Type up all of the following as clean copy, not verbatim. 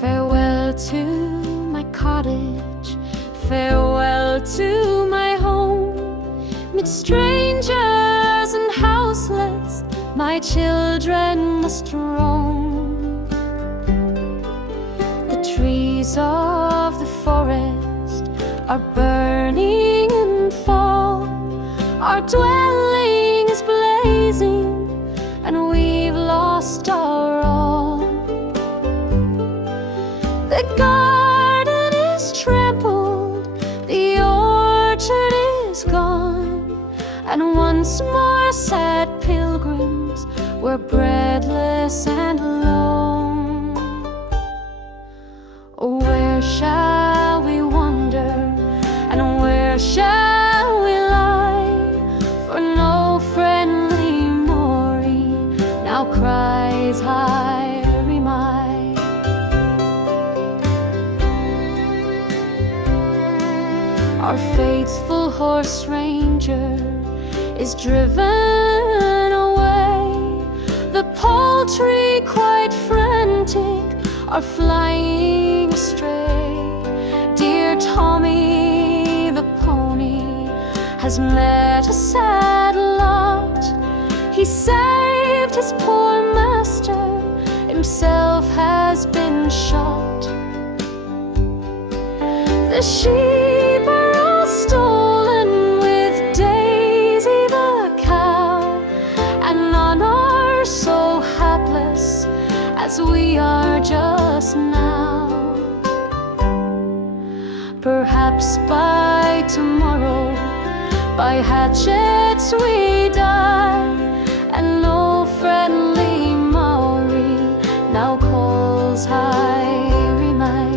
Farewell to my cottage, farewell to my home. Mid strangers and houseless, my children must roam. The trees of the forest are burning in fall. Our dwelling is blazing, and we've lost our all. The garden is trampled, the orchard is gone, and once more sad pilgrims, we're breadless and alone. Oh, where shall we wander, and where shall we lie? For no friendly Maori now cries Haremai. Our faithful horse ranger is driven away. The poultry, quite frantic, are flying astray. Dear Tommy the pony has met a sad lot. He saved his poor master, himself has been shot. The sheep are all stolen with Daisy the cow, and none are so hapless as we are just now. Perhaps by tomorrow, by hatchets we die, and no friendly Maori now calls Haremai.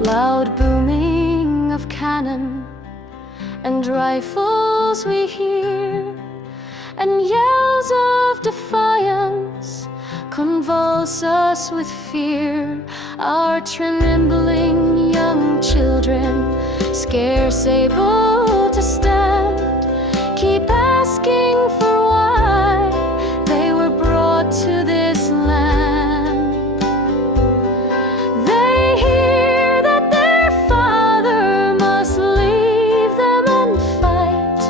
Loud booming of cannon and rifles we hear, and yells of defiance convulse us with fear. Our trembling young children, scarce able to stand, keep asking for why they were brought to this land. They hear that their father must leave them and fight,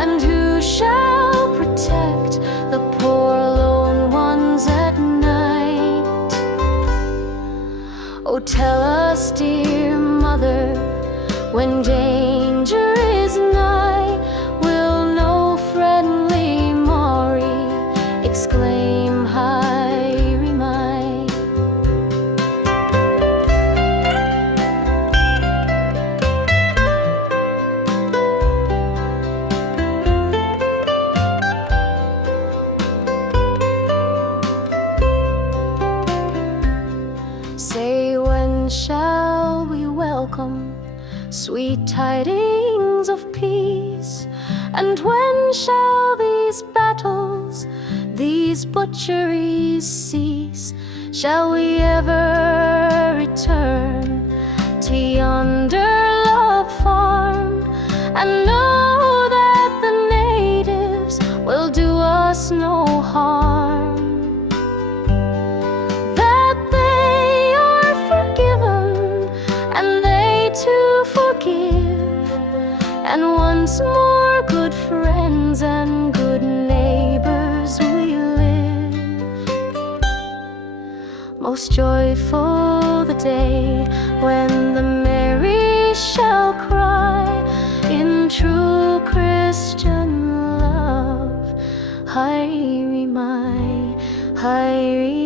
and who shall protect the poor lone ones at night? Oh, tell us, dear mother, when danger is nigh, will no friendly Maori exclaim Haremai? Say, when shall we welcome sweet tidings of peace? And when shall these battles, these butcheries cease? Shall we ever return to yonder log farm, and know that the natives will do us no harm? That they are forgiven, and they too forgive, and once more good friends and good neighbors we live. Most joyful the day when the merry shall cry in true Christian love, Haremai, Haremai.